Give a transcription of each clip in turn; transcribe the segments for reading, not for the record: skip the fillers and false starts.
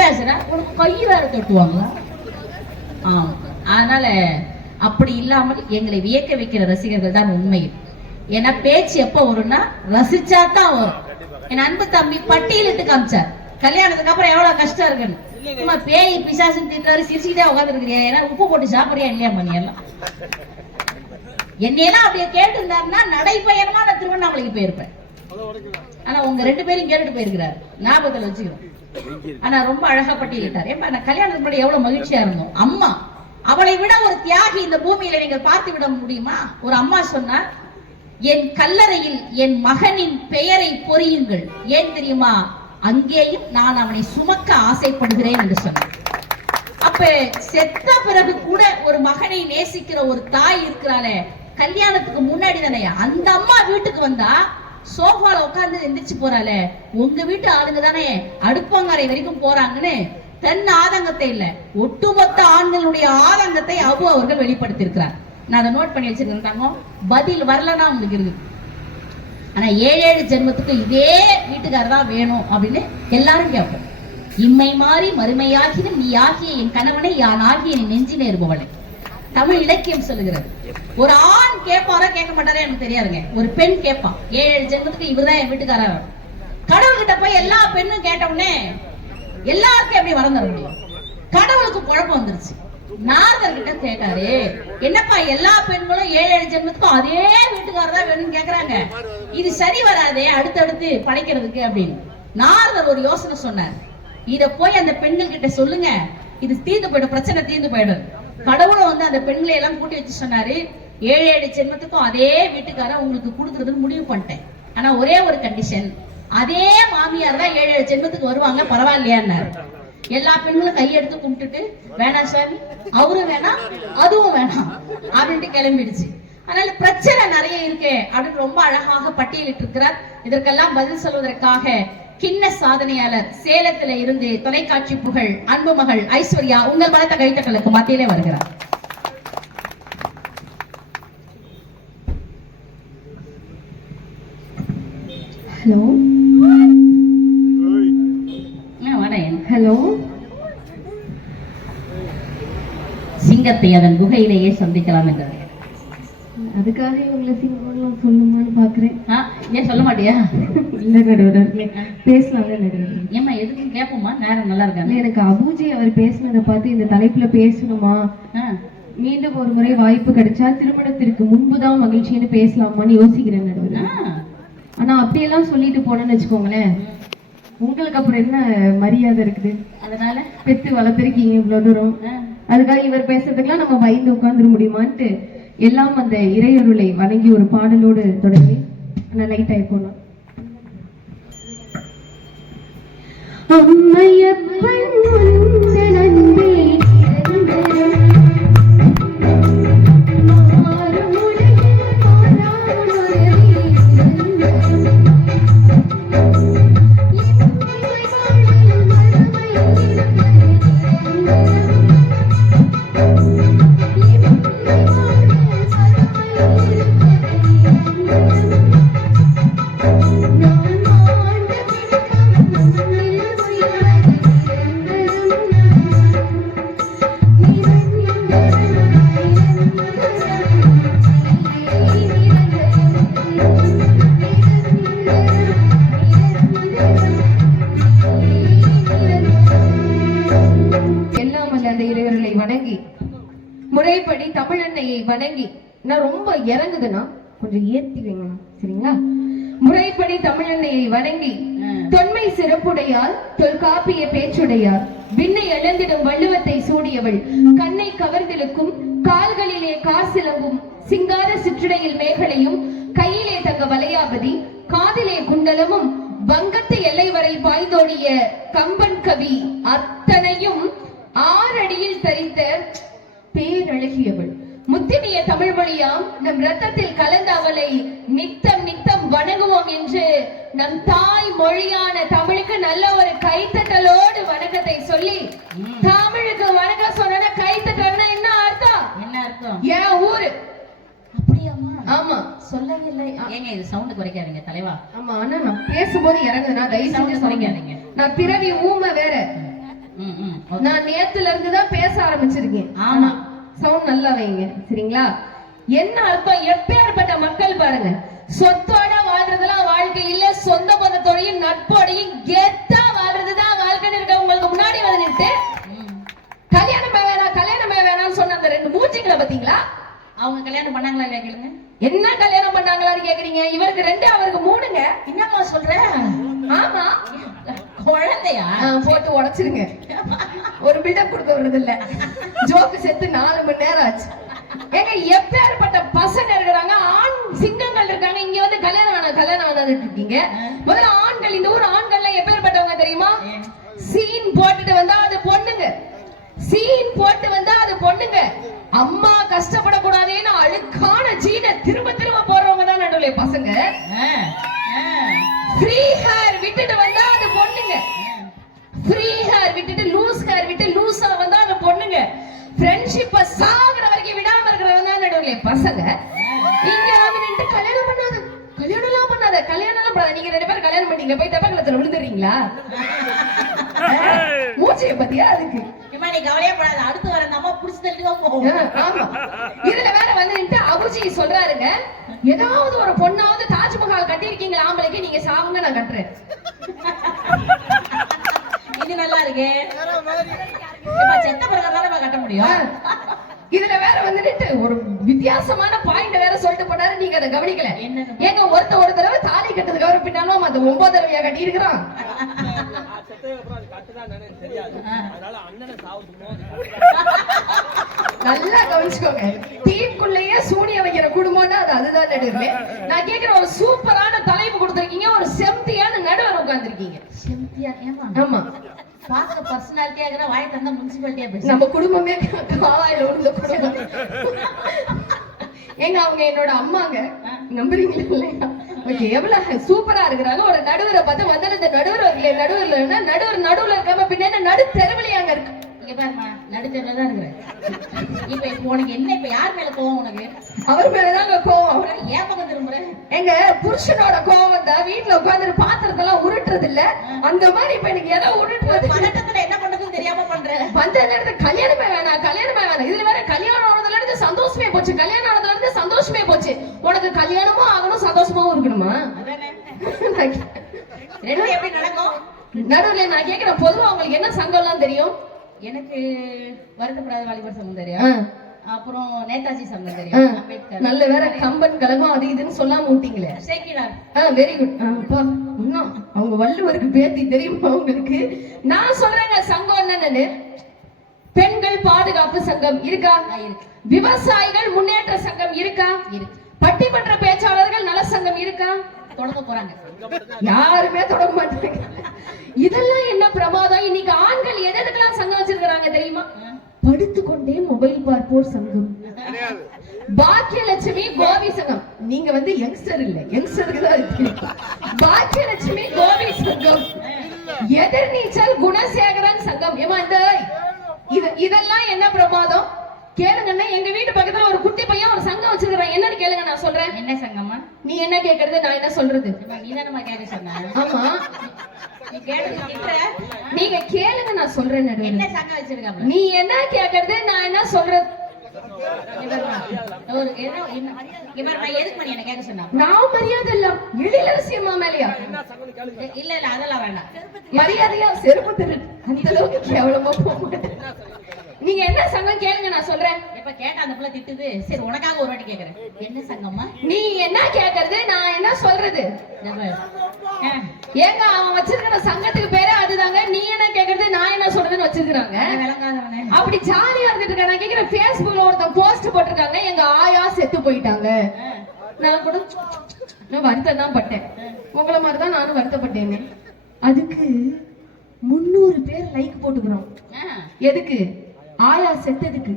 பேசுற, உனக்கு கை வேற தட்டுவாங்களா? அதனால அப்படி இல்லாமல் எங்களை வியக்க வைக்கிற ரசிகர்கள் தான் உண்மையில். ஏன்னா பேச்சு எப்ப வரும்னா ரசிச்சா தான் வரும். என் அன்பு தம்பி பட்டியலிட்டு காமிச்சார் கல்யாணத்துக்கு அப்புறம் எவ்வளவு கஷ்டம் இருக்குன்னு. சும்மா பேய் பிசாசுன்னு திட்டாரு, சிரிச்சுக்கிட்டே உட்காந்துருக்கிறியா, ஏன்னா உப்பு போட்டு சாப்பிடுறியா இல்லையா பண்ணி எல்லாம். என்னையெல்லாம் அப்படியே கேட்டு இருந்தாருன்னா நடைபயணமா நான் திருவண்ணாமலைக்கு போயிருப்பேன். ஆனா உங்க 2 பேரும் கேட்டுட்டு போயிருக்கிறாரு, ஞாபகத்துல வச்சுக்கிறோம். ஆனா ரொம்ப அழகா பட்டியலிட்டார். ஏப்பா நான் கல்யாணத்துக்கு முன்னாடி எவ்வளவு மகிழ்ச்சியா இருந்தோம். அம்மா அவளை விட ஒரு தியாகி இந்த பூமியில நீங்கள் பார்த்து விட முடியுமா? ஒரு அம்மா சொன்னார், என் கல்லறையில் என் மகனின் பெயரை பொறியுங்கள். ஏன் தெரியுமா? அங்கேயும் நான் அவனை சுமக்க ஆசைப்படுகிறேன் என்று சொன்னார். அப்ப செத்த பிறகு கூட ஒரு மகனை நேசிக்கிற ஒரு தாய் இருக்கிறாளே, கல்யாணத்துக்கு முன்னாடி தானே அந்த அம்மா வீட்டுக்கு வந்தா சோஃபால உட்கார்ந்து எந்திரிச்சு போறாளே, உங்க வீட்டு ஆளுங்க தானே அடுப்பங்கரை வரைக்கும் போறாங்கன்னு தன் ஆதங்கத்தை இல்ல, ஒட்டுமொத்த ஆண்களுடைய ஆதங்கத்தை அபு அவர்கள் வெளிப்படுத்தி இருக்கிறார். நான் அதை நோட் பண்ணி வச்சிருக்கேன். பதில் வரலன்னா உங்களுக்கு இருக்கு. ஆனா 7 ஜென்மத்துக்கு இதே வீட்டுக்காரர் தான் வேணும் அப்படின்னு எல்லாரும் கேட்போம். இம்மை மாறி மறுமையாகினும் நீ ஆகிய என் கணவனை யான் ஆகிய என் நெஞ்சிலே இருப்பவளை தமிழ் இலக்கியம் சொல்லுகிறது. ஒரு ஆண் கேட்பாரா கேட்க மாட்டாரா எனக்கு தெரியாதுங்க. ஒரு பெண் கேட்பான், 7 ஜென்மத்துக்கு இவர்தான் என் வீட்டுக்காரர். கடவுள்கிட்ட போய் எல்லா பெண்ணும் கேட்டவுடனே எல்லாருக்கும் எப்படி வரம் தர முடியும்? கடவுளுக்கு குழப்பம் வந்துருச்சு. நாரதர் கிட்ட கேட்டாரு, என்னப்பா எல்லா பெண்களும் 7 ஜென்மத்துக்கும் அதே வீட்டுக்காரர் தான் வேணும்னு கேக்குறாங்க, இது சரி வராதே அடுத்தடுத்து படைக்கிறதுக்கு அப்படின்னு. நாரதர் ஒரு யோசனை சொன்னார், இத போய் அந்த பெண்கள் கிட்ட சொல்லுங்க, இது தீர்ந்து போயிடும், பிரச்சனை தீர்ந்து போயிடும். கடவுளும் வந்து அந்த பெண்களை எல்லாம் கூட்டி வச்சு சொன்னாரு, 7 ஜென்மத்துக்கும் அதே வீட்டுக்காரர் உங்களுக்கு கொடுக்கறதுன்னு முடிவு பண்ணிட்டேன். ஆனா ஒரே ஒரு கண்டிஷன், அதே மாமியார் தான் 7 ஜென்மத்துக்கு வருவாங்க, பரவாயில்லையான்னாரு. எல்லா பெண்களும் கையெடுத்து கும்பிட்டுட்டு, வேணாம் சாமி, அவரும் வேணாம் அதுவும் வேணாம் அப்படின்ட்டு கிளம்பிடுச்சு. அதனால பிரச்சனை நிறைய இருக்கு அப்படின்னு ரொம்ப அழகாக பட்டியலிட்டு இருக்கிறார். இதற்கெல்லாம் பதில் சொல்வதற்காக கிண்ண சாதனையாளர் சேலத்தில இருந்து தொலைக்காட்சி புகழ் அன்பு மகள் ஐஸ்வர்யா உங்கள் பலத்த கைத்தட்டலுக்கு மத்தியிலே வருகிறார். Hello hello. சிங்கத்தை அதன் குகையிலேயே சந்திக்கலாம் என்றார். அதுக்காக உங்களை சிங்கம் சொல்லுமான்னு பாக்குறேன். ஏன் சொல்ல மாட்டியா? இல்ல நடுவரே, பேசலாம்ல நடுவரே. ஏமா எதுக்கும் கேட்போமா, நேரம் நல்லா இருக்காங்க. எனக்கு அபூஜி அவர் பேசினதை பார்த்து இந்த தலைப்புல பேசணுமா, மீண்டும் ஒரு முறை வாய்ப்பு கிடைச்சா திருமணத்திற்கு முன்புதான் மகிழ்ச்சின்னு பேசலாமான்னு யோசிக்கிறேன் நடுவரே. ஆனா அப்படியெல்லாம் சொல்லிட்டு போனேன்னு வச்சுக்கோங்களேன், உங்களுக்கு அப்புறம் என்ன மரியாதை இருக்குது? அதனால பெத்து வளர்த்திருக்கீங்க இவ்வளவு தூரம், அதுக்காக இவர் பேசுறதுக்கெல்லாம் நம்ம பயந்து உட்கார்ந்துட முடியுமான்ட்டு எல்லாம் அந்த இறையருளை வணங்கி ஒரு பாடலோடு தொடங்கி ஆனா லைட் ஆகி போனோம். முறைப்படி தமிழன்னையை வணங்கி, நான் ரொம்ப இறங்குதுன்னா கொஞ்சம் ஏத்தி வைங்க சரிங்களா? முறைப்படி தமிழன்னையை வணங்கி தொன்மை சிறப்புடையார் தொல்காப்பிய பேச்சுடையார் விண்ணை இழந்திடும் வள்ளுவத்தை சூடியவள் கண்ணை கவர்ந்திழுக்கும் கால்களிலே காசிலம்பும் சிங்கார சிற்றுடையில் மேகலையும் கையிலே தங்க வளையாபதி காதிலே குண்டலமும் வங்கத்து எல்லை வரை பாய்ந்தோடிய கம்பன் கவி அத்தனையும் 6 அடியில் தரித்த பேரழகியவள் முத்தினிய தமிழ் மொழியாம் நம் ரத்தத்தில் கலந்த அவளை நித்தம் நித்தம் வணங்குவோம் என்று நம் தாய் மொழியான தமிழுக்கு நல்ல ஒரு கைத்தட்டலோடு வணக்கத்தை சொல்லி, தமிழுக்கு வணக்கம் சொன்ன கைத்தட்டல்னா என்ன அர்த்தம்? என்ன அர்த்தம்? என் ஊரு. அப்படியாமா? ஆமா, சொல்லவில்லை. ஏங்க இது சவுண்ட் குறைக்காதீங்க தலைவா. ஆமா, ஆனா நான் பேசும்போது இறங்குதுன்னா தயவு செஞ்சு குறைக்காதீங்க. நான் பிறவி ஊமை வேற. நான் நேத்துல இருந்து தான் பேச ஆரம்பிச்சிருக்கேன். ஆமா, சவுண்ட் நல்லா வைங்க சரிங்களா? என்ன அர்த்தம்? எப்பேற்பட்ட மக்கள் பாருங்க, சொத்தோட வாழ்றதுலாம் வாழ்க்கை இல்ல, சொந்த பந்தத்தோடையும் நட்போடையும் கெத்தா வாழ்றதுதான் வாழ்க்கைன்னு இருக்க. உங்களுக்கு முன்னாடி வந்துட்டு கல்யாணமே வேணாம் கல்யாணமே வேணாம்னு சொன்ன அந்த ரெண்டு மூஞ்சிங்களை பாத்தீங்களா? அவங்க கல்யாணம் பண்ணாங்களா இல்லையா கேளுங்க. என்ன கல்யாணம் பண்ணாங்களான்னு கேக்குறீங்க? இவருக்கு 2 அவருக்கு 3ங்க. என்னமா சொல்ற? ஆமா, குழந்தையா? போட்டு உடைச்சிருங்க. ஒரு பில்டப் கொடுக்க விடுறது இல்ல. ஜோக்கு செத்து 4 மணி நேரம் ஆச்சு. ஏங்க எப்பேற்பட்ட பசங்க இருக்கிறாங்க, ஆண் சிங்கங்கள் இருக்காங்க. இங்க வந்து கல்யாணம் வேணாம் இருக்கீங்க. முதல்ல ஆண்கள், இந்த ஊர் ஆண்கள்லாம் எப்பேற்பட்டவங்க தெரியுமா? சீன் போட்டுட்டு வந்தா அது பொண்ணுங்க, சீன் போட்டு வந்தா அது பொண்ணுங்க. அம்மா கஷ்டப்படக்கூடாதுன்னு அழுக்கான ஜீனை திரும்ப திரும்ப போடுறவங்க தான் நடுவுல பசங்க. ஃப்ரீ ஹேர் விட்டுட்டு வந்தா அது பொண்ணுங்க, ஃப்ரீ ஹேர் விட்டுட்டு லூஸ் ஹேர் விட்டு லூஸா வந்தா அது பொண்ணுங்க. ஃப்ரெண்ட்ஷிப்ப சாகுற வரைக்கும் விடாம இருக்கிறவங்க தான் நடுவுல பசங்க. இங்க வந்து நின்று கல்யாணம் பண்ணாத கல்யாணம்லாம் பண்ணாத கல்யாணம்லாம் பண்ணாத. நீங்க 2 பேரும் கல்யாணம் பண்ணீங்க, போய் தப்பக்கலத்துல விழுந்துறீங்களா? மூச்சைய பத்தியா அதுக்கு நீ கவலையே படாத, அடுத்து வர நம்ம புடிச்சு தள்ளிதான் போவோம். ஆமா, இதுல வேற வந்து நின்று அபுஜி சொல்றாருங்க, ஏதாவது ஒரு பொண்ணாவது தாஜ்மஹால் கட்டிருக்கீங்களா ஆம்பளைக்கு, நீங்க சாவுங்க நான் கட்டுறேன். இது நல்லா இருக்கு. செத்த பிறகு கட்ட முடியும். இதுல வேற வந்துட்டு ஒரு வித்தியாசமான பாயிண்ட் வேற சொல்லிட்டு போனாரு, நீங்க அதை கவனிக்கல. ஏங்க ஒரு தடவை தாலி கட்டதுக்கு அவரு பின்னாலும் அந்த 9 தடவையா கட்டி இருக்கிறான். நல்லா கவனிச்சுக்கோங்க, டீமுக்குள்ளேயே சூனிய வைக்கிற குடும்பம்னா அதுதான் நடுவே. நான் கேக்குற ஒரு சூப்பரான தலைப்பு கொடுத்திருக்கீங்க, ஒரு செம்தியான நடுவர் உட்கார்ந்துருக்கீங்க. செம்தியா? ஆமா, பாக்குற பர்சனாலிட்டியா இருக்கிற வாய் தந்தா முனிசிபாலிட்டியா பேசு. நம்ம குடும்பமே காவாயில விழுந்த குடும்பம். ஏங்க அவங்க என்னோட அம்மாங்க, நம்புறீங்களா இல்லையா? எவ்வளவு சூப்பரா இருக்கிறாங்க. ஒரு நடுவரை பார்த்து வந்து இந்த நடுவர் நடுவுல இருக்காம பின்ன நடு தெருவிலையாங்க இருக்கு. இங்க பாருமா, நடுத்தெருல தான் இருக்கிறேன். இப்ப உனக்கு என்ன, இப்ப யார் மேல கோவம்? உனக்கு அவர் மேலதாங்க கோவம். ஏன் பக்கம் திரும்புற? எங்க புருஷனோட கோவம் வந்தா வீட்டுல உட்கார்ந்து பாத்திரத்தெல்லாம் உருட்டுறது இல்ல, அந்த மாதிரி இப்ப எனக்கு ஏதோ உருட்டுறது. பதட்டத்துல என்ன பண்றதுன்னு தெரியாம பண்றேன். வந்த நேரத்துல கல்யாணமே வேணாம். இதுல வேற கல்யாணம் ஆனதுல இருந்து சந்தோஷமே போச்சு, கல்யாணம் ஆனதுல இருந்து சந்தோஷமே போச்சு. உனக்கு கல்யாணமும் ஆகணும் சந்தோஷமாவும் இருக்கணுமா? ரெண்டு எப்படி நடக்கும்? நடுவுல நான் கேக்குறேன், பொதுவா உங்களுக்கு என்ன சங்கம் எல்லாம் தெரியும்? எனக்கு வருத்தப்படாத வாலிபர் சங்கம் தெரியும், அப்புறம் நேதாஜி சங்கம் தெரியும், அம்பேத்கர். நல்ல வேற கம்பன் கழகம் அது இதுன்னு சொல்லாம விட்டீங்களே. Very good. இன்னும் அவங்க வள்ளுவருக்கு பேத்தி தெரியுமா உங்களுக்கு? நான் சொல்றேங்க சங்கம் என்னன்னு. பெண்கள் பாதுகாப்பு சங்கம் இருக்கா? விவசாயிகள் முன்னேற்ற சங்கம் இருக்கா? பட்டிமன்ற பேச்சாளர்கள் நல சங்கம் இருக்கா? தொடங்க போறாங்க, யாருமே தொடங்க மாட்டாங்க. இதெல்லாம் என்ன பிரமாதம்! இன்னைக்கு ஆண்கள் எதுக்கெல்லாம் சங்கம் வச்சிருக்காங்க தெரியுமா? படுத்துக்கொண்டே மொபைல் பார்ப்போர் சங்கம், பாக்கியலட்சுமி கோபி சங்கம். நீங்க வந்து யங்ஸ்டர் இல்ல, யங்ஸ்டருக்கு தான் இருக்கு. பாக்கியலட்சுமி கோபி சங்கம், எதிர்நீச்சல் குணசேகரன் சங்கம். ஏமா இந்த இதெல்லாம் என்ன பிரமாதம் கேளுங்கன்னா, எங்க வீட்டு பக்கத்துல ஒரு குட்டி பையன் ஒரு சங்கம் வச்சிருக்கான். என்னன்னு கேளுங்க, நான் சொல்றேன். என்ன சங்கம்மா? நீ என்ன கேக்குறது, நான் என்ன சொல்றது? நீதானமா கேட்க சொன்ன? ஆமா, நீங்க கேளுங்க, நான் சொல்றேன். என்ன சங்கம் வச்சிருக்காங்க? நீ என்ன கேக்குறது, நான் என்ன சொல்றது? நான் மரியாதை இல்ல எழிலரசியம்மா மேலையா? இல்ல இல்ல அதெல்லாம் வேண்டாம். மரியாதையா செருப்பு திரு, அந்த அளவுக்கு கேவலமா போக மாட்டேன். நீங்க என்ன சங்கம் கேளுங்க, நான் சொல்றேன். இப்ப கேட்டா அந்த பிள்ளை திட்டுது. சரி உனக்காக ஒரு வாட்டி கேக்குறேன், என்ன சங்கம்மா? நீ என்ன கேக்குறது, நான் என்ன சொல்றது? ஏங்க அவன் வச்சிருக்கிற சங்கத்துக்கு பேரு அதுதாங்க. நீ என்ன கேக்குறது, நான் என்ன சொல்றதுன்னு வச்சிருக்காங்க. அப்படி ஜாலியா இருந்துட்டு இருக்க. நான் கேக்குறேன், Facebookல ஒருத்தன் போஸ்ட் போட்டிருக்காங்க, எங்க ஆயா செத்து போயிட்டாங்க. நான் கூட வருத்தம் தான் பட்டேன், உங்களை மாதிரிதான் நானும் வருத்தப்பட்டேன்னு. அதுக்கு 300 பேர் லைக் போட்டுக்கிறோம். எதுக்கு? ஆயா செத்ததுக்கு.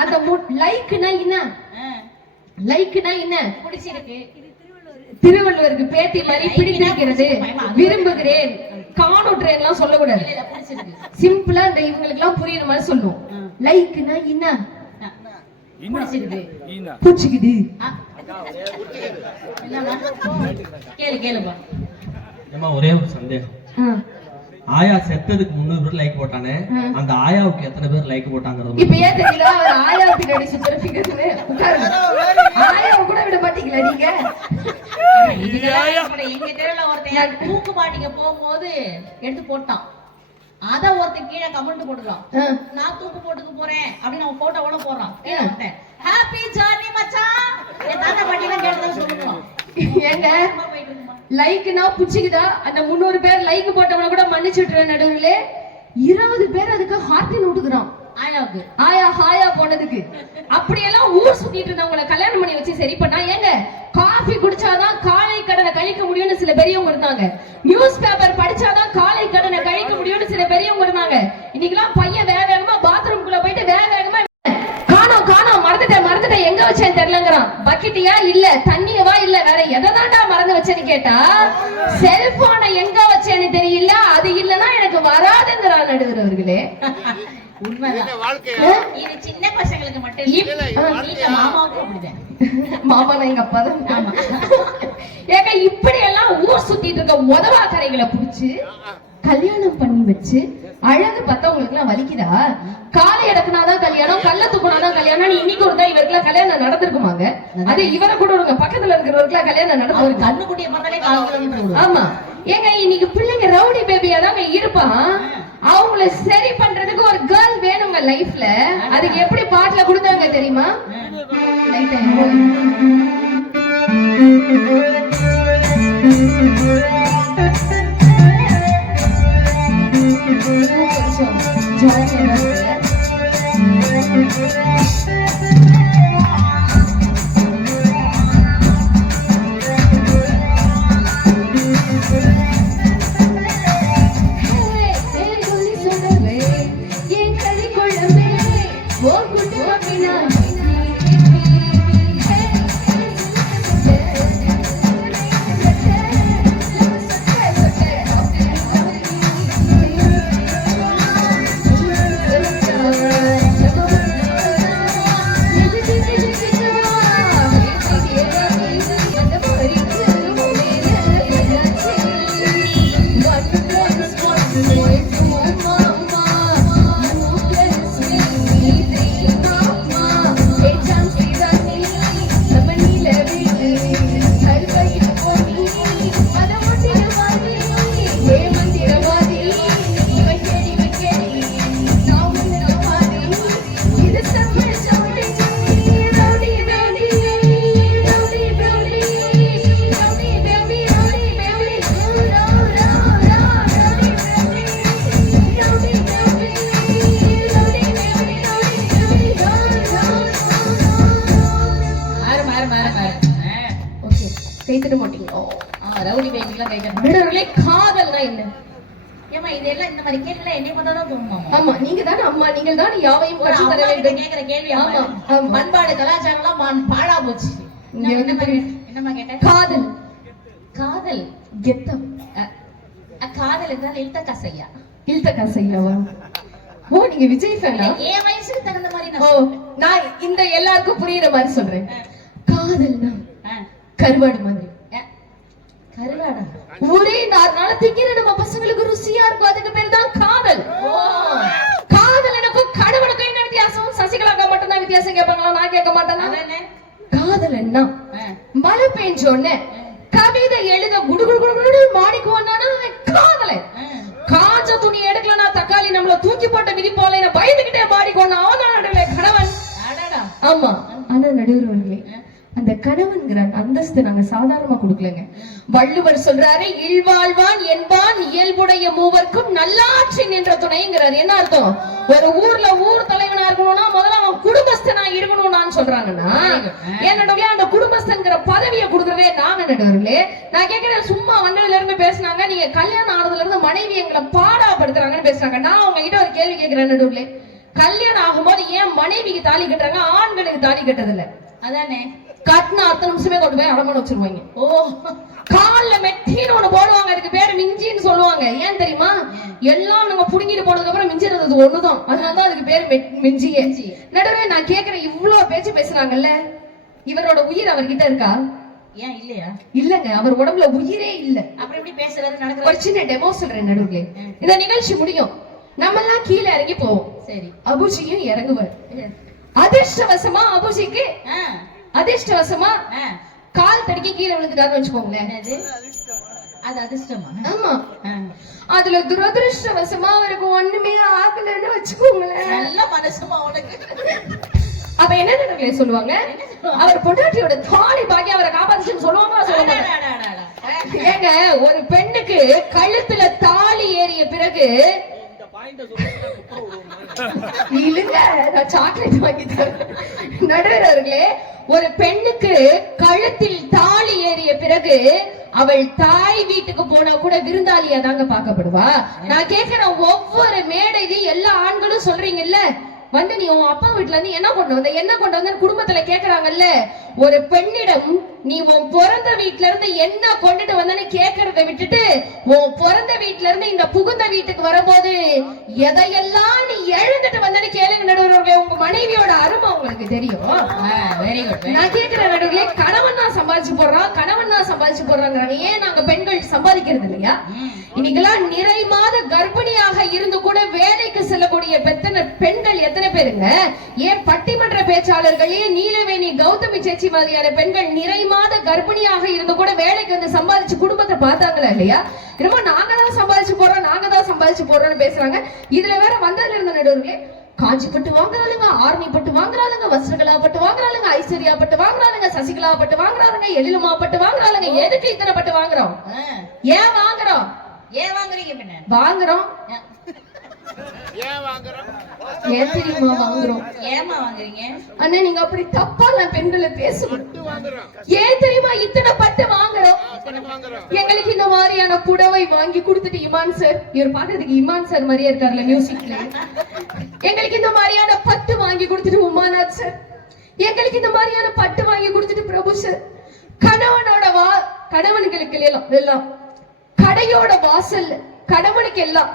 அந்த லைக்னா என்ன? லைக்னா என்ன? பிடிச்சிருக்கு, திருவள்ளுவருக்கு பேத்தி மாதிரி பிடித்திருக்கிறது, விரும்புகிறேன், காணுற்றேன் எல்லாம் சொல்லக்கூடாது. சிம்பிளா இந்த இவங்களுக்கு எல்லாம் புரியுற மாதிரி சொல்லுவோம். லைக்னா என்ன? பிடிச்சிக்குது. கேளு கேளுப்பா. ஒரே ஒரு சந்தேகம். ஆயா செத்ததுக்கு 300 பேர் லைக் போட்டானே, அந்த ஆயாவுக்கு எத்தனை பேர் லைக் போட்டாங்கிறது இப்ப ஏன் தெரியல அவர் ஆயா பின்னாடி சுத்தரபிக்கிறது ஆயாவை கூட விட மாட்டீங்களா நீங்க? எங்க தெருவுல ஒருத்தன் தூக்கு மாட்டிக்க போகும்போது எடுத்து போட்டான். அத ஒருத்தன் கீழே கமெண்ட் போட்டுறான், நான் தூக்கு போட்டுக்க போறேன் அப்படின்னு அவன் போட்டோவோட போடுறான். ஹாப்பி ஜர்னி மச்சான், என் தாத்தா பாட்டிலாம் கேட்டதான் சொல்லுவான். ஏங்க லைக்னா புடிச்சுக்குதா? அந்த 300 பேர் லைக் போட்டவன கூட மன்னிச்சு விட்டுற நடுவுல 20 பேர் அதுக்கு ஹார்ட்டின் விட்டுக்குறான் ஆயாவுக்கு. ஆயா ஹாயா போனதுக்கு. அப்படியெல்லாம் ஊர் சுத்திட்டு இருந்தவங்களை கல்யாணம் பண்ணி வச்சு சரி பண்ணா ஏங்க காஃபி குடிச்சாதான் காலை கடனை கழிக்க முடியும்னு சில பெரியவங்க இருந்தாங்க. நியூஸ் பேப்பர் படிச்சாதான் காலை கடனை கழிக்க முடியும்னு சில பெரியவங்க இருந்தாங்க. இன்னைக்கெல்லாம் பையன் வேக வேகமா பாத்ரூம்குள்ள போயிட்டு வேக வேகமா காணோம் மறந்துட்டேன் எங்க வச்சேன் தெரியலங்கிறான். பக்கெட்டியா இல்ல, தண்ணியவா இல்ல, வேற எதைதான்டா மறந்து வச்சேன்னு கேட்டா செல்போனை எங்க வச்சேன்னு தெரியல, அது இல்லன்னா எனக்கு வராதுங்கிறான் நடுவர் அவர்களே. இது சின்ன பசங்களுக்கு மட்டும் இல்ல, மாமாவுக்கும் அப்படிதான். மாமா எங்க அப்பா தான். ஏங்க இப்படி எல்லாம் ஊர் சுத்திட்டு இருக்க உதவாக்கரைகளை புடிச்சு கல்யாணம் பண்ணி வச்சு அழகு பார்த்தவங்களுக்கு எல்லாம் வலிக்குதா? காலை அடக்குனாதான் கல்யாணம், கல்ல தூக்குனாதான் கல்யாணம். இன்னைக்கு ஒரு தான் இவருக்குலாம் கல்யாணம் நடந்திருக்குமாங்க? அதே இவரை கூட ஒரு பக்கத்துல இருக்கிறவருக்குலாம் கல்யாணம் நடந்து கண்ணுக்குட்டிய பார்த்தாலே காலம். ஆமா ஏங்க இன்னைக்கு பிள்ளைங்க ரவுடி பேபியா தாங்க இருப்பான். அவங்கள சரி பண்றதுக்கு ஒரு கேர்ள் வேணுங்க லைஃப்ல. அதுக்கு எப்படி பாட்டுல கொடுத்தாங்க தெரியுமா? காதல்னா என்ன? ஏமா இதெல்லாம் இந்த மாதிரி கேள்விலாம் என்னை பார்த்தாதான் தோணுமா? ஆமா நீங்க தானே அம்மா, நீங்கள் தான் யாவையும் கற்று தர வேண்டும். கேக்குற கேள்வி ஆமா. பண்பாடு கலாச்சாரம்லாம் பாழா போச்சு. இங்க வந்து என்னமா கேட்டேன்? காதல். காதல் கெத்தம். காதல் என்றால் இழுத்த கசையா? இழுத்த கசையாவா? ஓ நீங்க விஜய் ஃபேனா? என் வயசுக்கு தகுந்த மாதிரி நான் இந்த எல்லாருக்கும் புரியுற மாதிரி சொல்றேன். காதல்னா கருவாடு மாதிரி. கருவாடா? ஒரே நார்னால திங்கிற நம்ம பசங்களுக்கு ருசியா இருக்கும், அதுக்கு பேர் தான் காதல். காதல் எனக்கும் கடவுளுக்கும் என்ன வித்தியாசம்? சசிகலாக்கா மட்டும் தான் வித்தியாசம் கேட்பாங்களா? நான் கேட்க மாட்டேன்னா? காதல் என்ன? மழை பெஞ்சோன்னு கவிதை எழுத குடுகுடு மாடிக்குவானா காதலை. காஞ்ச துணி எடுக்கலனா தக்காளி நம்மள தூக்கி போட்ட மிதிப்பாலை பயந்துகிட்டே மாடிக்கோனா அவன் கணவன். ஆமா ஆனா நடுவர்களே அந்த கணவன்கிற அந்தஸ்து நாங்க சாதாரணமா கொடுக்கலங்க. வள்ளுவர் சொல்றாரு, இல்வாழ்வான் என்பான் இயல்புடைய மூவர்க்கும் நல்லாற்றின் என்ற துணைங்கிறாரு. என்ன அர்த்தம்? ஒரு ஊர்ல ஊர் தலைவனா இருக்கணும்னா முதல்ல அவன் குடும்பஸ்தனா இருக்கணும்னு சொல்றாங்கன்னா என்னோட அந்த குடும்பஸ்தன்கிற பதவியை கொடுக்கறதே நாங்க நடுவர்களே. நான் கேட்கிறேன், சும்மா வந்ததுல இருந்து பேசினாங்க, நீங்க கல்யாணம் ஆனதுல இருந்து மனைவி எங்களை பாடாப்படுத்துறாங்கன்னு பேசுறாங்க. நான் அவங்க கிட்ட ஒரு கேள்வி கேட்கிறேன் நடுவர்களே, கல்யாணம் ஆகும்போது ஏன் மனைவிக்கு தாலி கட்டுறாங்க, ஆண்களுக்கு தாலி கட்டுறது இல்ல? அதானே கட்டின 10 நிமிஷமே கொண்டு போய் அடமான வச்சிருவாங்க. ஓ கால்ல மெட்டின்னு ஒண்ணு போடுவாங்க, அதுக்கு பேரு மிஞ்சின்னு சொல்லுவாங்க. ஏன் தெரியுமா? எல்லாம் நம்ம புடுங்கிட்டு போனதுக்கு அப்புறம் மிஞ்சிறது ஒண்ணுதான், அதனாலதான் அதுக்கு பேரு மிஞ்சியே. நடுவே நான் கேக்குறேன், இவ்வளவு பேச்சு பேசுறாங்கல்ல, இவரோட உயிர் அவர்கிட்ட இருக்கா? ஏன் இல்லையா? இல்லங்க, அவர் உடம்புல உயிரே இல்ல. அப்புறம் எப்படி பேசுறது நடக்கிறது? ஒரு சின்ன டெமோ சொல்றேன் நடுவுல. இந்த நிகழ்ச்சி முடியும், நம்ம எல்லாம் கீழே இறங்கி போவோம். சரி, அபுஜியும் இறங்குவார். அதிர்ஷ்டவசமா அபுஜிக்கு அதிர்ஷ்டவசமா கால் தடுக்கி கீழே விழுந்துட்டாருன்னு வச்சுக்கோங்களேன். அது அதிர்ஷ்டமா? ஆமா. அதுல துரதிருஷ்டவசமா அவருக்கு ஒண்ணுமே ஆகலன்னு வச்சுக்கோங்களேன். நல்ல மனசுமா உனக்கு. அப்ப என்ன நடுவுல சொல்லுவாங்க, அவர் பொண்டாட்டியோட தாலி பாக்கி அவரை காப்பாத்துச்சுன்னு சொல்லுவாங்களா? சொல்லுவாங்க. ஏங்க, ஒரு பெண்ணுக்கு கழுத்துல தாலி ஏறிய பிறகு இல்லங்க, நான் சாக்லேட் வாங்கி தரேன். நடுவர் அவர்களே, ஒரு பெண்ணுக்கு கழுத்தில் தாலி ஏறிய பிறகு அவள் தாய் வீட்டுக்கு போனா கூட விருந்தாளியா தாங்க பார்க்கப்படுவா. நான் கேக்குறேன், ஒவ்வொரு மேடையிலும் எல்லா ஆண்களும் சொல்றீங்கல்ல, வந்து நீ உன் அப்பா வீட்டுல இருந்து என்ன கொண்டு வந்த குடும்பத்துல கேக்குறாங்கல்ல. ஒரு பெண்ணிடம் நீ உன் பிறந்த வீட்டுல இருந்து என்ன கொண்டுட்டு வந்தன்னு கேக்குறத விட்டுட்டு உன் பிறந்த வீட்டுல இருந்து இந்த புகுந்த வீட்டுக்கு வரும்போது எதையெல்லாம் நீ எழுந்துட்டு வந்தன்னு கேளுங்க நடுவர்களே. உங்க மனைவியோட அருமை உங்களுக்கு தெரியும். நான் கேக்குற நடுவர்களே, கணவன் தான் சம்பாதிச்சு போடுறாங்க. ஏன் நாங்க பெண்கள் சம்பாதிக்கிறது இல்லையா? இன்னைக்கெல்லாம் நிறை மாத கர்ப்பிணியாக இருந்து கூட வேலைக்கு செல்லக்கூடிய பெண்கள் எத்தனை பேருங்க? ஏன் பட்டிமன்ற பேச்சாளர்கள், ஏன் நீலவேணி, கௌதமி சேச்சி மாதிரியான பெண்கள் நிறை மாத கர்ப்பிணியாக இருந்து கூட வேலைக்கு வந்து சம்பாதிச்சு குடும்பத்தை பார்த்தாங்களா இல்லையா? என்னமோ நாங்க தான் சம்பாதிச்சு போடுறோம்னு பேசுறாங்க. இதுல வேற வந்ததுல இருந்த நடுவர்களே, காஞ்சி பட்டு வாங்குறாளுங்க, ஆர்மி பட்டு வாங்குறாளுங்க, வஸ்திரகலா பட்டு வாங்குறாளுங்க, ஐஸ்வர்யா பட்டு வாங்குறாளுங்க, சசிகலா பட்டு வாங்குறாளுங்க, எழிலுமா பட்டு வாங்குறாளுங்க. எதுக்கு இத்தனை பட்டு வாங்குறோம்? ஏன் வாங்குறோம்? வாங்குறோம் ஏன் தெரியுமா வாங்குறோம்? ஏமா வாங்குறீங்க அண்ணா? நீங்க அப்படி தப்பா நான் பெண்களை பேசுவோம். ஏன் தெரியுமா இத்தனை பட்டு வாங்குறோம்? எங்களுக்கு இந்த மாதிரியான புடவை வாங்கி கொடுத்துட்டு இமான் சார், இவர் பாக்குறதுக்கு இமான் சார் மாதிரியே இருக்காருல்ல மியூசிக்ல, எங்களுக்கு இந்த மாதிரியான பட்டு வாங்கி கொடுத்துட்டு உமாநாத் சார், எங்களுக்கு இந்த மாதிரியான பட்டு வாங்கி கொடுத்துட்டு பிரபு சார், கணவனுக்கு எல்லாம் கடையோட வாசல் கணவனுக்கு எல்லாம்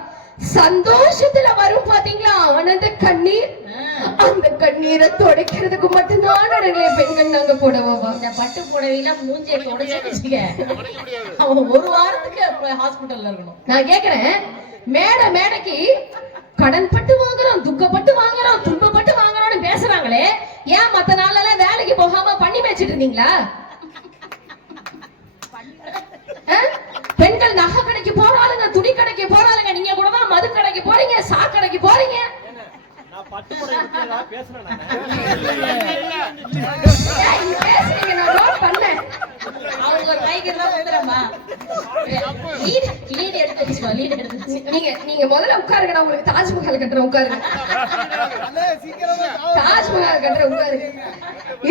சந்தோஷத்துல வரும் பாத்தீங்களா ஆனந்த கண்ணீர், அந்த கண்ணீரை துடைக்கிறதுக்கு மட்டும்தான் பெண்கள் நாங்க போடுவோம். இந்த பட்டு புடவையில மூஞ்சியை துடைச்சு அவன் ஒரு வாரத்துக்கு ஹாஸ்பிட்டல்ல இருக்கணும். நான் கேக்குறேன், மேடைக்கு கடன் பட்டு வாங்குறோம், துக்கப்பட்டு வாங்குறோம், துன்பப்பட்டு வாங்குறோம்னு பேசுறாங்களே, ஏன் மத்த நாளெல்லாம் வேலைக்கு போகாம பண்ணி வச்சிட்டு இருந்தீங்களா? பெண்கள் நகை கடைக்கு போறாளுங்க, துணி கடைக்கு போறாளுங்க, நீங்க கூட தான் மது கடைக்கு போறீங்க, சாக்கடைக்கு போறீங்க. நீங்க முதல்ல உட்காருங்க, நான் உங்களுக்கு தாஜ்மஹால் கட்டுறேன், உட்காருங்க. தாஜ்மஹால் கட்டுற உட்காருங்க.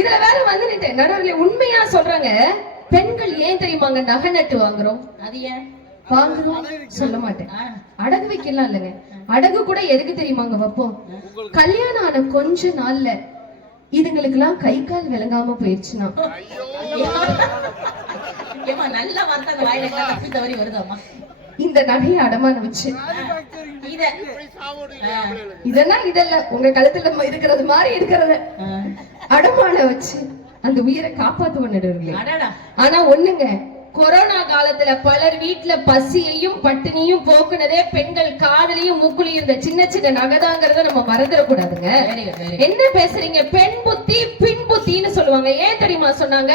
இதுல வேற வந்துட்டு நடுவர்களே, உண்மையா சொல்றாங்க, பெண்கள் ஏன் தெரியுமாங்க நகை நட்டு வாங்குறோம்? அது ஏன் வாங்குறோம் சொல்ல மாட்டேன். அடகு வைக்கலாம் இல்லைங்க, அடகு கூட எதுக்கு தெரியுமாங்க வைப்போம்? கல்யாணம் ஆன கொஞ்ச நாள்ல இதுங்களுக்கு எல்லாம் கை கால் விளங்காம போயிடுச்சுன்னா, நல்ல வார்த்தை வாயில தப்பி தவறி வருதாமா, இந்த நகையை அடமானம் வச்சு இதெல்லாம் இதெல்லாம் உங்க கழுத்துல இருக்கிறது மாதிரி இருக்கிறத அடமானம் வச்சு அந்த உயிரை காப்பாத்துவ. ஆனா ஒண்ணுங்க, கொரோனா காலத்துல பலர் வீட்டுல பசியையும் பட்டினியும் போக்குனதே பெண்கள் காதலையும் மூக்குலையும் இருந்த சின்ன சின்ன நகைதாங்கிறத நம்ம மறந்துடக்கூடாதுங்க. என்ன பேசுறீங்க? பெண் புத்தி பின் புத்தின்னு சொல்லுவாங்க. ஏன் தெரியுமா சொன்னாங்க?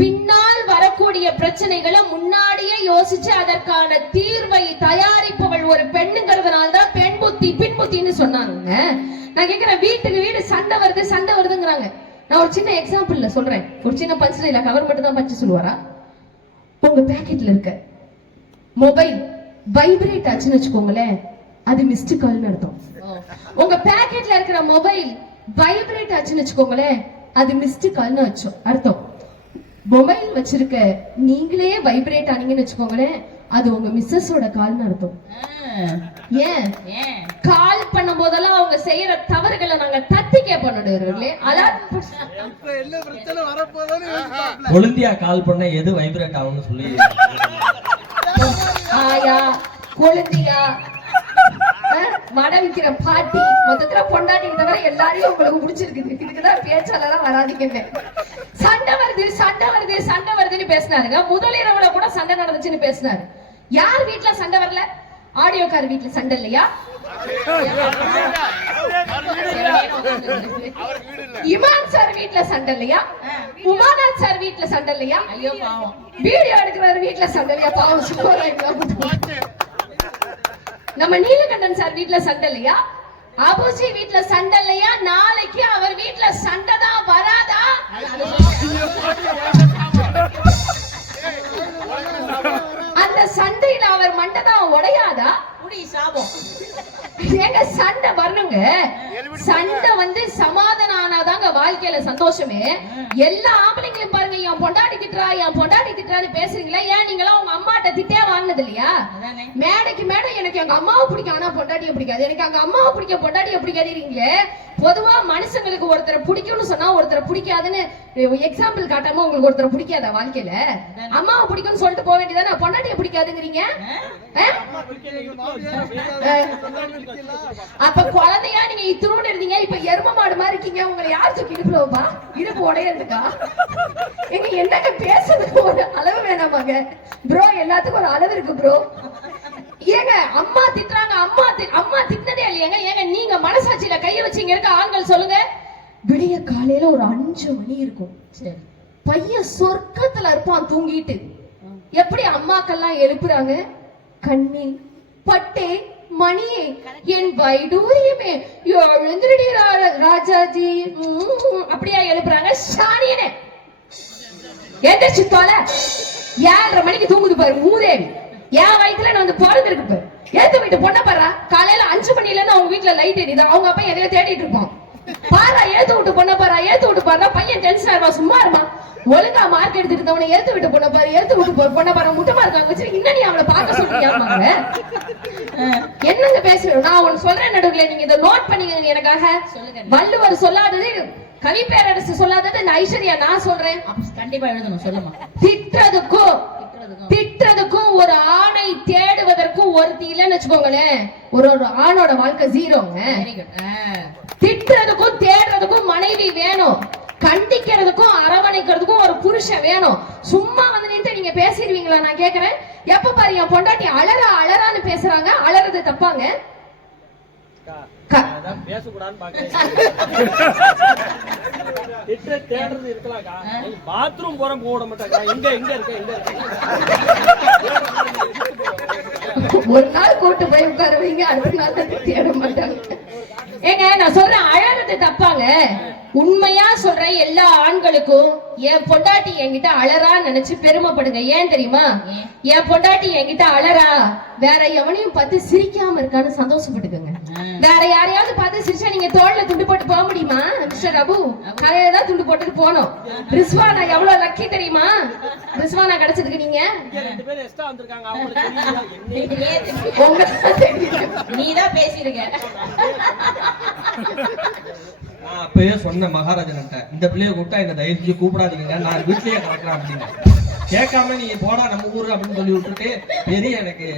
பின்னால் வரக்கூடிய பிரச்சனைகளை முன்னாடியே யோசிச்சு அதற்கான தீர்வை தயாரிப்பவள் ஒரு பெண்ணுங்கிறதுனால்தான் பெண் புத்தி பின் புத்தின்னு சொன்னாங்க. நான் கேக்குறேன், வீட்டுக்கு வீடு சண்டை வருதுங்கிறாங்க. நான் ஒரு சின்ன எக்ஸாம்பிள்ல சொல்றேன், ஒரு சின்ன பஞ்ச்ல கவர் மட்டும் தான் பச்சு சொல்லுவாரா? உங்க பேக்கெட்ல இருக்க மொபைல் வைப்ரேட் ஆச்சுன்னு வச்சுக்கோங்களேன், அது மிஸ்டு கால்னு அர்த்தம். உங்க பேக்கெட்ல இருக்கிற மொபைல் வைப்ரேட் ஆச்சுன்னு வச்சுக்கோங்களேன், அது மிஸ்டு கால்னு அர்த்தம். மொபைல் வச்சிருக்க நீங்களே வைப்ரேட் ஆனீங்கன்னு வச்சுக்கோங்களேன், அது உங்க மிஸ்ஸஸோட கால்னு அர்த்தம். ஏன் கால் பண்ணும் போதெல்லாம் அவங்க செய்யற தவறுகளை நாங்க தட்டி கேட்போம். கொழுந்தியா கால் பண்ண எது வைப்ரேட் ஆகும்னு சொல்லி, ஆயா கொழுந்தியா மட விக்கிற பாட்டி மொத்தத்துல பொண்டாட்டி தவிர எல்லாரையும் உங்களுக்கு பிடிச்சிருக்குது. இதுக்குதான் பேச்சாளரா வராதிங்க. சண்டை வருதுன்னு பேசினாருங்க. முதலிரவுல கூட சண்டை நடந்துச்சுன்னு பேசினாரு. யார் வீட்டுல சண்டை வரல? ஆடியோக்கார் வீட்டுல சண்டை இல்லையா? இமான் சார் வீட்டுல சண்டை இல்லையா? உமாநாத் சார் வீட்டுல சண்டை இல்லையா? ஐயோ பாவம். வீடியோ எடுக்கிறவர் வீட்டுல சண்டை இல்லையா? பாவம். நம்ம நீலகண்டன் சார் வீட்டுல சண்டை இல்லையா? அபுஜி வீட்டுல சண்டை இல்லையா? நாளைக்கு அவர் வீட்டுல சண்டை தான் வராதா? அந்த சண்டையில அவர் மண்டை தான் உடையாதா? சாபம். ஏங்க சண்டை வரணுங்க. சண்டை வந்து சமாதானம் ஆனாதாங்க வாழ்க்கையில சந்தோஷமே. எல்லா ஆம்பளைங்களும் பாருங்க, என் பொண்டாட்டி திட்டுறான்னு பேசுறீங்களா? ஏன் நீங்களா உங்க அம்மாட்ட திட்டே வாங்கினது இல்லையா? மேடைக்கு மேடை எனக்கு எங்க அம்மாவை பிடிக்கும், ஆனா பொண்டாட்டியை பிடிக்காது, எனக்கு அங்க அம்மாவை பிடிக்கும் பொண்டாட்டியை பிடிக்காதீங்களே. பொதுவா மனுஷங்களுக்கு ஒருத்தரை பிடிக்கும்னு சொன்னா ஒருத்தரை பிடிக்காதுன்னு எக்ஸாம்பிள் காட்டாம உங்களுக்கு ஒருத்தரை பிடிக்காதா வாழ்க்கையில? அம்மாவை பிடிக்கும்னு சொல்லிட்டு போக வேண்டியதானே, பொண்டாட்டியை பிடிக்காதுங்கிறீங்க. அப்ப குழந்தையா நீங்க இத்தனோடு இருந்தீங்க, இப்ப எரும மாடு மாதிரி இருக்கீங்க. உங்களை யார் தூக்கி இடுப்புலப்பா? இடுப்பு உடையதுக்கா? எங்க என்னங்க பேசுறதுக்கு ஒரு அளவு வேணாமாங்க ப்ரோ? எல்லாத்துக்கும் ஒரு அளவு இருக்கு ப்ரோ. ஏங்க அம்மா திட்டுறாங்க, அம்மா திட்டினதே இல்லையாங்க? ஏங்க நீங்க மனசாட்சியில கைய வச்சீங்க இருக்க ஆண்கள் சொல்லுங்க. விடிய காலையில ஒரு 5 மணி இருக்கும், பையன் சொர்க்கத்துல இருப்பான் தூங்கிட்டு. எப்படி அம்மாக்கெல்லாம் எழுப்புறாங்க? கண்ணி பட்டே மணியே என் வைடூரியமே எழுந்திரடி ராஜாஜி அப்படியா எழுப்புறாங்க? ஷானியனே எந்திரிச்சு தொலை. 7:30 மணிக்கு தூங்குது பாரு மூதேவி. என் வயிற்றுல நான் வந்து பிறந்திருக்கு பாரு. ஏத்து வீட்டு பொண்ண பாரு, காலையில 5 மணில இருந்து அவங்க வீட்டுல லைட் எரியுது, அவங்க அப்பா எதையோ தேடிட்டு இருப்பான். பாரா ஏத்து விட்டு பொண்ண பாரா, ஏத்து விட்டு பாரு. பையன் டென்ஷன் ஆயிருவா, சும்மா இருமா. ஒழுங்கா மார்க் எடுத்துட்டு இருந்தவனை ஏத்து விட்டு பொண்ண பாரு, ஏத்து விட்டு பொண்ண பாரு. முட்டமா இருக்காங்க வச்சு இன்னும் நீ அவளை பார்க்க சொல்றியாமாங்க? என்னங்க பேசுறேன் நான் ஒன்னு சொல்றேன் நடுவுல, நீங்க இதை நோட் பண்ணிக்கங்க எனக்காக. வள்ளுவர் சொல்லாதது, கவி பேரரசு சொல்லாதது, இந்த ஐஸ்வர்யா நான் சொல்றேன். கண்டிப்பா எழுதணும், சொல்லுமா. திட்டுறதுக்கும் ஒரு ஆணை தேடுவதற்கும் ஒருத்தி இல்லைன்னு வச்சுக்கோங்களேன், ஒரு ஆணோட வாழ்க்கை ஜீரோங்க. திட்டுறதுக்கும் தேடுறதுக்கும் மனைவி வேணும், கண்டிக்கிறதுக்கும் அரவணைக்கிறதுக்கும் ஒரு புருஷன் வேணும். சும்மா வந்து நின்று நீங்க பேசிடுவீங்களா? நான் கேக்குறேன். எப்ப பாரு என் பொண்டாட்டி அலறான்னு பேசுறாங்க, அலறது தப்பாங்க? பாத்ரூம் போற போட மாட்டாங்க. ஒரு நாள் கூட்டு போய் உட்கார வைங்க, அடுத்த நாள் தேட மாட்டாங்க. ஏங்க நான் சொல்றேன், அழறது தப்பாங்க. உண்மையா சொல்றேன், எல்லா ஆண்களுக்கும் என் பொண்டாட்டி என்கிட்ட அழறான்னு நினைச்சு பெருமைப்படுங்க. ஏன் தெரியுமா? என் பொண்டாட்டி என்கிட்ட அழறா, வேற எவனையும் பார்த்து சிரிக்காம இருக்கான்னு சந்தோஷப்பட்டுக்கோங்க. வேற யாரையாவது பார்த்து சிரிச்சா நீங்க தோல்ல துண்டு போட்டு போக முடியுமா? மிஸ்டர் அபு கரையில தான் துண்டு போட்டுட்டு போனோம். ரிஸ்வானா எவ்வளவு லக்கி தெரியுமா? ரிஸ்வானா கிடைச்சதுக்கு நீங்க நீதான் பேசிருக்க. நான் அப்பயே சொன்ன மகாராஜன்ட்ட, இந்த பிள்ளைய கூப்பிட்டா என்ன தயவு செஞ்சு கூப்பிடாதீங்க, நான் வீட்லயே கலக்கலாம் அப்படின்னு. கேட்காம நீ போடா நம்ம ஊரு அப்படின்னு சொல்லி விட்டுட்டு பெரிய எனக்கு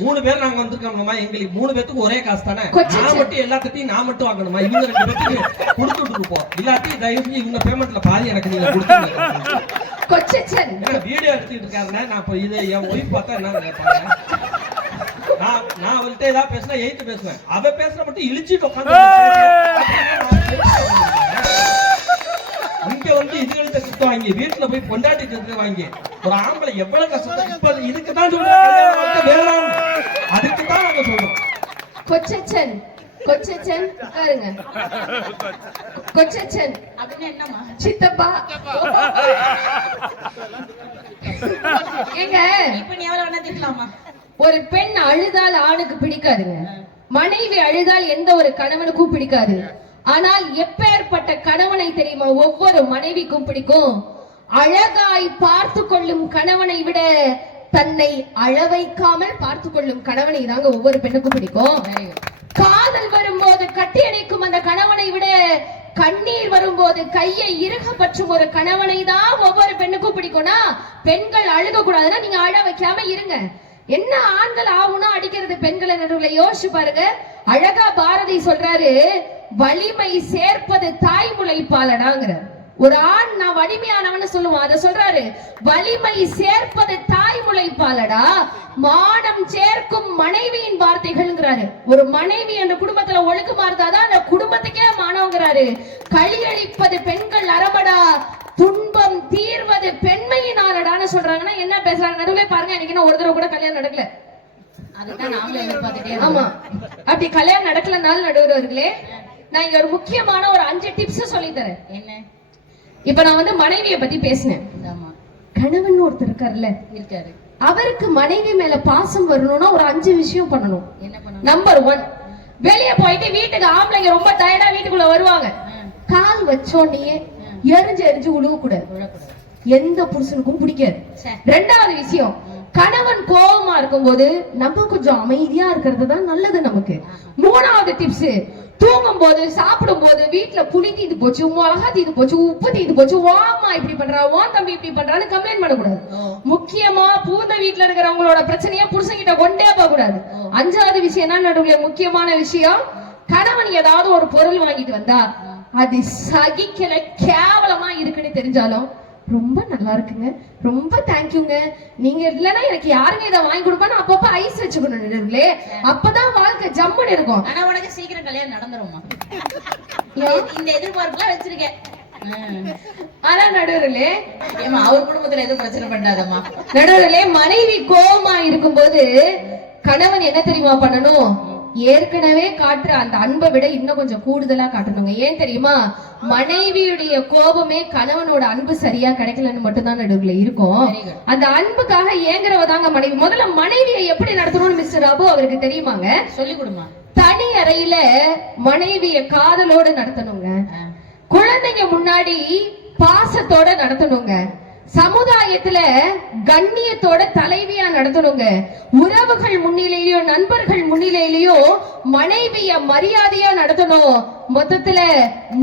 3 பேர் நாங்க வந்திருக்கோம்மா, எங்களுக்கு 3 பேத்துக்கு ஒரே காசு தானே, நான் மட்டும் எல்லாத்தையும் நான் மட்டும் வாங்கணுமா? இவங்க 2 பேத்துக்கு கொடுத்துட்டு போ, இல்லாட்டி தயவு செஞ்சு இவங்க பேமெண்ட்ல பாதி எனக்கு நீங்க கொடுத்துருங்க. வீடியோ எடுத்துட்டு இருக்காருன்னா நான் இப்போ இது என் ஒய்ஃப் பார்த்தா என்ன கேட்பாங்க? நான் அவள்கிட்ட ஏதாவது பேசினா எய்த்து பேசுவேன், அவ பேசுற மட்டும் இழிச்சிட்டு உட்காந்து இங்க வந்து இதுகளுக்கு திட்டு வாங்கி வீட்டுல போய் பொண்டாட்டி திட்டு வாங்கி ஒரு ஆம்பளை எவ்வளவு கஷ்டத்தை. இப்ப இதுக்குதான் சொல்றோம், அதுக்குதான் நாங்க சொல்றோம். கொச்சச்சன் பாருங்க, கொச்சச்சன் அப்படின்னா என்னமா? சித்தப்பா. ஏங்க இப்ப நீ எவ்வளவு வேணா திட்டலாமா? ஒரு பெண் அழுதால் ஆணுக்கு பிடிக்காதுங்க, மனைவி அழுதால் எந்த ஒரு கணவனுக்கும் பிடிக்காது. ஆனால் எப்பேற்பட்ட கணவனை தெரியுமா ஒவ்வொரு மனைவிக்கும் பிடிக்கும்? அழகாய் பார்த்து கொள்ளும் கணவனை விட தன்னை அழவைக்காமல் பார்த்து கொள்ளும் கணவனை தாங்க ஒவ்வொரு பெண்ணுக்கும் பிடிக்கும். காதல் வரும்போது கட்டி அணைக்கும் அந்த கணவனை விட கண்ணீர் வரும்போது கையை இறுக பற்றும் ஒரு கணவனை தான் ஒவ்வொரு பெண்ணுக்கும் பிடிக்கும்னா, பெண்கள் அழுக கூடாதுன்னா நீங்க அழ வைக்காம இருங்க. என்ன ஆண்கள் ஆகுனா அடிக்கிறது பெண்களை நடுவுல யோசிச்சு பாருங்க. அழகா பாரதி சொல்றாரு, வலிமை சேர்ப்பது தாய்முலை பாலனாங்கிற. ஒரு ஆண் நான் வலிமையானவன்னு சொல்லுவான். அதை சொல்றாரு, வலிமை சேர்ப்பது தாய்மொழி பாலடா, மானம் சேர்க்கும் மனைவியின் வார்த்தைகள்ங்கிறாரு. ஒரு மனைவி அந்த குடும்பத்துல ஒழுக்கமா இருந்தாதான் அந்த குடும்பத்துக்கே மானம்ங்கிறாரு. களியளிப்பது பெண்கள் அறமடா, துன்பம் தீர்வது பெண்மையினாலடான்னு சொல்றாங்கன்னா என்ன பேசுறாங்க நடுவுல பாருங்க. எனக்கு ஒரு தடவை கூட கல்யாணம் நடக்கல. ஆமா, அப்படி கல்யாணம் நடக்கலனாலும் நடுவர்களே, நான் இங்க ஒரு முக்கியமான ஒரு 5 டிப்ஸ் சொல்லி தரேன். என்ன? இப்ப நான் வந்து மனைவிய பத்தி பேசினேன். கணவன் ஒருத்தர் இருக்காருல்ல, அவருக்கு மனைவி மேல பாசம் வரணும்னா ஒரு 5 விஷயம் பண்ணணும். நம்பர் 1, வெளியே போயிட்டு வீட்டுக்கு ஆம்பளைங்க ரொம்ப டயர்டா வீட்டுக்குள்ள வருவாங்க, கால் வச்சோன்னே எரிஞ்சு எரிஞ்சு உழுவ கூடாது. எந்த புருஷனுக்கும் பிடிக்காது. 2வது விஷயம், கணவன் கோபமா இருக்கும்போது நம்ம கொஞ்சம் அமைதியா இருக்கிறது தான் நல்லது நமக்கு. 3வது டிப்ஸ், தூங்கும் போது சாப்பிடும் போது வீட்டுல புளி தீந்து போச்சு, மிளகா தீந்து போச்சு, உப்பு தீந்து போச்சு, வாமா இப்படி பண்றா, வான் தம்பி இப்படி பண்றான்னு கம்ப்ளைண்ட் பண்ணக்கூடாது. முக்கியமா பூந்த வீட்டுல இருக்கிறவங்களோட பிரச்சனையா புருஷன்கிட்ட கொண்டே போக கூடாது. 5வது விஷயம் தான் நடுவுல முக்கியமான விஷயம், கணவன் ஏதாவது ஒரு பொருள் வாங்கிட்டு வந்தா அது சகிக்கல கேவலமா இருக்குன்னு தெரிஞ்சாலும் ரொம்ப நல்லா இருக்குங்க, ரொம்ப தேங்க்யூங்க, நீங்க இல்லன்னா எனக்கு யாருங்க இதை வாங்கி கொடுப்பான்னு அப்பப்ப ஐஸ் வச்சுக்கணும். அப்பதான் வாழ்க்கை ஜம்முன்னு இருக்கும். ஆனா உனக்கு சீக்கிரம் கல்யாணம் நடந்துருமா? இந்த எதிர்பார்ப்புலாம் வச்சிருக்கேன். ஆனா நடுவர்களே, அவர் குடும்பத்துல எதுவும் பிரச்சனை பண்ணாதம்மா. நடுவர்களே, மனைவி கோபமா இருக்கும்போது கணவன் என்ன தெரியுமா பண்ணணும்? ஏற்கனவே காட்டுற அந்த அன்பை விட இன்னும் கொஞ்சம் கூடுதலா காட்டணுங்க. ஏன் தெரியுமா? மனைவியுடைய கோபமே கணவனோட அன்பு சரியா கிடைக்கலன்னு மட்டும்தான் நடுவுல இருக்கும். அந்த அன்புக்காக ஏங்குறவதாங்க மனைவி. முதல்ல மனைவியை எப்படி நடத்தணும்னு மிஸ்டர் அபு அவருக்கு தெரியுமாங்க? சொல்லி கொடுமா. தனி அறையில மனைவிய காதலோட நடத்தணுங்க. குழந்தைங்க முன்னாடி பாசத்தோட நடத்தணுங்க. சமுதாயத்துல கண்ணியத்தோட தலைவியா நடத்தணுங்க. உறவுகள் முன்னிலையிலயோ நண்பர்கள் முன்னிலையிலயோ மனைவிய மரியாதையா நடத்தணும். மொத்தத்துல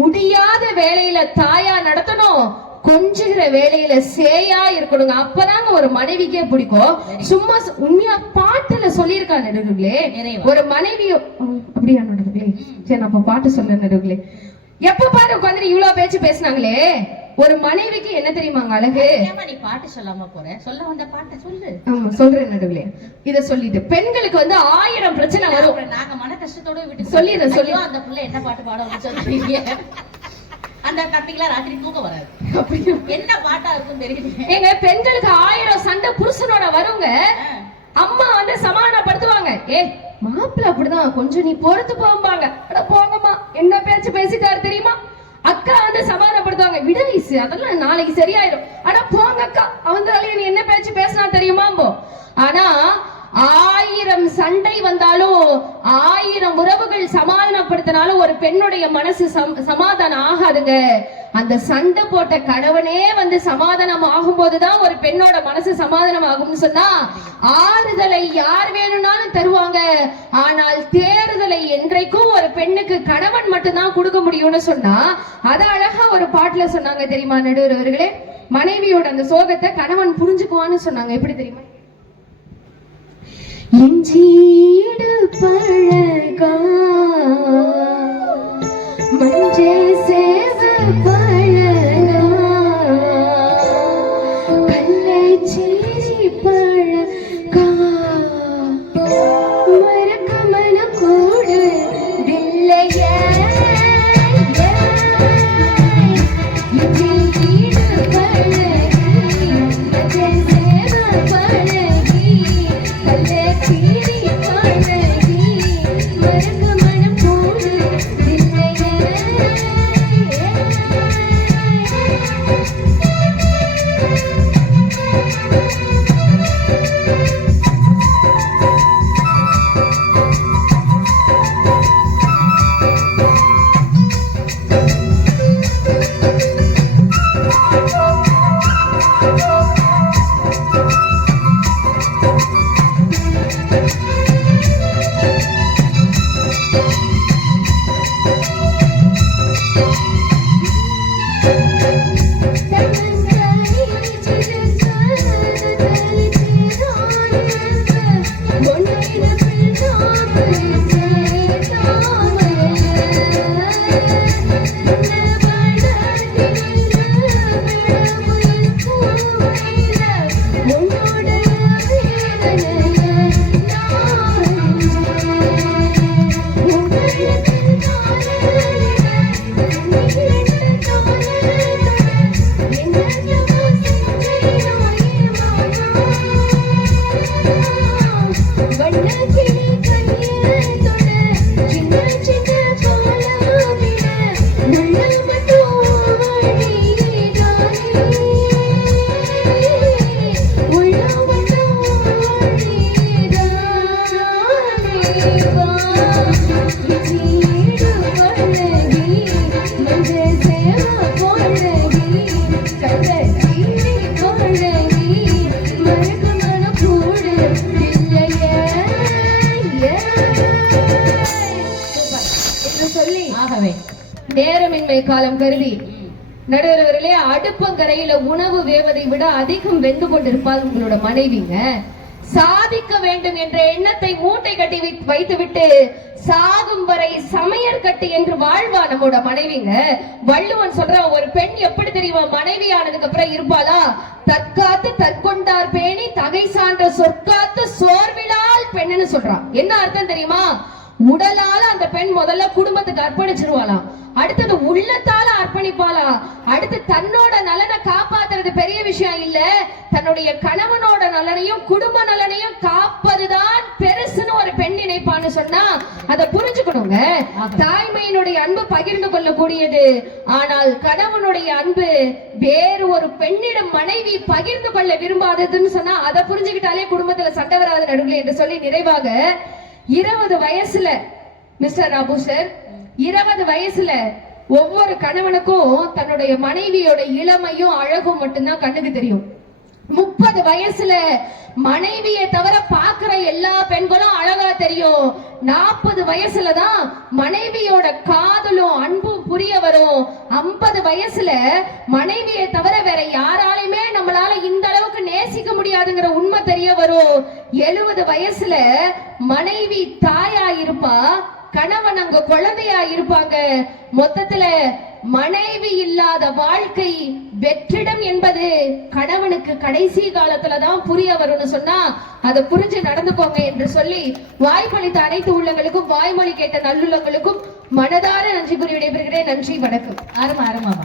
முடியாத வேலையில தாயா நடத்தணும், கொஞ்சிற வேலையில சேயா இருக்கணுங்க. அப்பதாங்க ஒரு மனைவிக்கே பிடிக்கும். சும்மா உண்மையா பாட்டுல சொல்லியிருக்கா நடுவுகளே, ஒரு மனைவியோ அப்படியா நடுவுகளே? சரி, நம்ம பாட்டு சொல்ல நடுவுகளே. எப்ப பாரு உட்காந்து இவ்வளவு பேச்சு பேசினாங்களே, ஒரு மனைவிக்கு என்ன தெரியுமாங்க அழகு? நீ பாட்டு சொல்லாம போற, சொல்ல வந்த பாட்டை சொல்லு. ஆமா சொல்றேன் நடுவுல. இத சொல்லிட்டு பெண்களுக்கு வந்து 1000 பிரச்சனை வரும். நாங்க மன கஷ்டத்தோட விட்டு சொல்லிடுறேன். சொல்லி அந்த புள்ள என்ன பாட்டு பாட சொல்றீங்க? அந்த கப்பிங்களா ராத்திரி தூக்கம் வராது. என்ன பாட்டா இருக்கும் தெரியல. எங்க பெண்களுக்கு 1000 சண்டை புருஷனோட வருங்க. அம்மா வந்து சமாதானப்படுத்துவாங்க. மாப்பிள்ள அப்படிதான், கொஞ்சம் நீ பொறுத்து போம்பாங்க. அட போங்கம்மா, என்ன பேச்சு பேசிட்டாரு தெரியுமா? அக்கா வந்து சமாதானப்படுத்துவாங்க. விட வயசு, அதெல்லாம் நாளைக்கு சரியாயிடும். ஆனா போங்க அக்கா, அவந்தாலே நீ என்ன பேச்சு பேசினா தெரியுமா? ஆனா 1000 சண்டை வந்தாலும் 1000 உறவுகள் சமாதானப்படுத்தினாலும் ஒரு பெண்ணுடைய மனசு சமாதானம் ஆகாதுங்க. அந்த சண்டை போட்ட கணவனே வந்து சமாதானம் ஆகும் போதுதான் ஒரு பெண்ணோட மனசு சமாதானம் ஆகும்னு சொன்னா, ஆறுதலை யார் வேணும்னாலும் தருவாங்க. ஆனால் தேறுதலை என்றைக்கும் ஒரு பெண்ணுக்கு கணவன் மட்டும்தான் கொடுக்க முடியும்னு சொன்னா, அத அழகா ஒரு பாட்டுல சொன்னாங்க தெரியுமா நடுவர்களே? மனைவியோட அந்த சோகத்தை கணவன் புரிஞ்சுக்குவான்னு சொன்னாங்க. எப்படி தெரியுமா? இஞ்சீடு பழகா மஞ்சே சேவ பழகா கல்லை சீரி பழகா மறக்க மன கூடு தில்லைய இஞ்சீடு பழகி மஞ்சே சேவ பழகி கல்லை சீரி பழகி மறக்க மன கூடு தில்லைய. உன்னோட வேதனைய நான் உங்களுக்கு ஆகவே நேரமின்மை காலம் கருதி நடுவர்களே, அடுப்பங்கரையில உணவு வேவதை விட அதிகம் வெந்து கொண்டிருப்பால் உங்களோட மனைவிங்க. சாதிக்க வேண்டும் என்ற எண்ணத்தை மூட்டை கட்டி வைத்துவிட்டு சாகும் வரை சமையல் கட்டு என்று வாழ்வா நம்மோட மனைவிங்க. வள்ளுவன் சொல்ற ஒரு பெண் எப்படி தெரியுமா மனைவி ஆனதுக்கு அப்புறம் இருப்பாளா? தற்காத்து தற்கொண்டார் பேணி தகை சான்ற சொற்காத்து சோர்விலால் பெண்ணுன்னு சொல்றான். என்ன அர்த்தம் தெரியுமா? உடலால அந்த பெண் முதல்ல குடும்பத்துக்கு அர்ப்பணிச்சிருவாளாம், அடுத்தது உள்ளத்தால அர்ப்பணிப்பாளா, அடுத்து தன்னோட நலனை காப்பாத்துறது பெரிய விஷயம் இல்ல, தன்னுடைய கணவனோட நலனையும் குடும்ப நலனையும் காப்பதுதான் பெருசுன்னு ஒரு பெண் நினைப்பான்னு சொன்னா அதை புரிஞ்சுக்கணுங்க. தாய்மையினுடைய அன்பு பகிர்ந்து கொள்ளக்கூடியது, ஆனால் கணவனுடைய அன்பு வேறு ஒரு பெண்ணிடம் மனைவி பகிர்ந்து கொள்ள விரும்பாததுன்னு சொன்னா அதை புரிஞ்சுக்கிட்டாலே குடும்பத்துல சண்டை வராது நடுவில் என்று சொல்லி நிறைவாக 20 வயசுல மிஸ்டர் அபு சார், 20 வயசுல ஒவ்வொரு கணவனுக்கும் தன்னுடைய மனைவியோட இளமையும் அழகும் மட்டும்தான் கண்ணுக்கு தெரியும். 30 வயசுல மனைவியை தவிர பாக்குற எல்லா பெண்களும் அழகா தெரியும். 40 வயசுலதான் மனைவியோட காதலும் அன்பும் புரிய வரும். 50 வயசுல மனைவியை தவிர வேற யாராலுமே நம்மளால இந்த அளவுக்கு நேசிக்க முடியாதுங்கிற உண்மை தெரிய வரும். 70 வயசுல மனைவி தாயா இருப்பா, கணவன் அங்க குழந்தையா இருப்பாங்க. மொத்தத்துல மனைவி இல்லாத வாழ்க்கை வெற்றிடம் என்பது கணவனுக்கு கடைசி காலத்துலதான் புரிய வரும்னு சொன்னா அதை புரிஞ்சு நடந்துக்கோங்க என்று சொல்லி வாய்மொழித்த அனைத்து உள்ளங்களுக்கும் வாய்மொழி கேட்ட நல்லுள்ளங்களுக்கும் மனதார நன்றி கூறி விடைபெறுகிறேன். நன்றி, வணக்கம். ஆரமா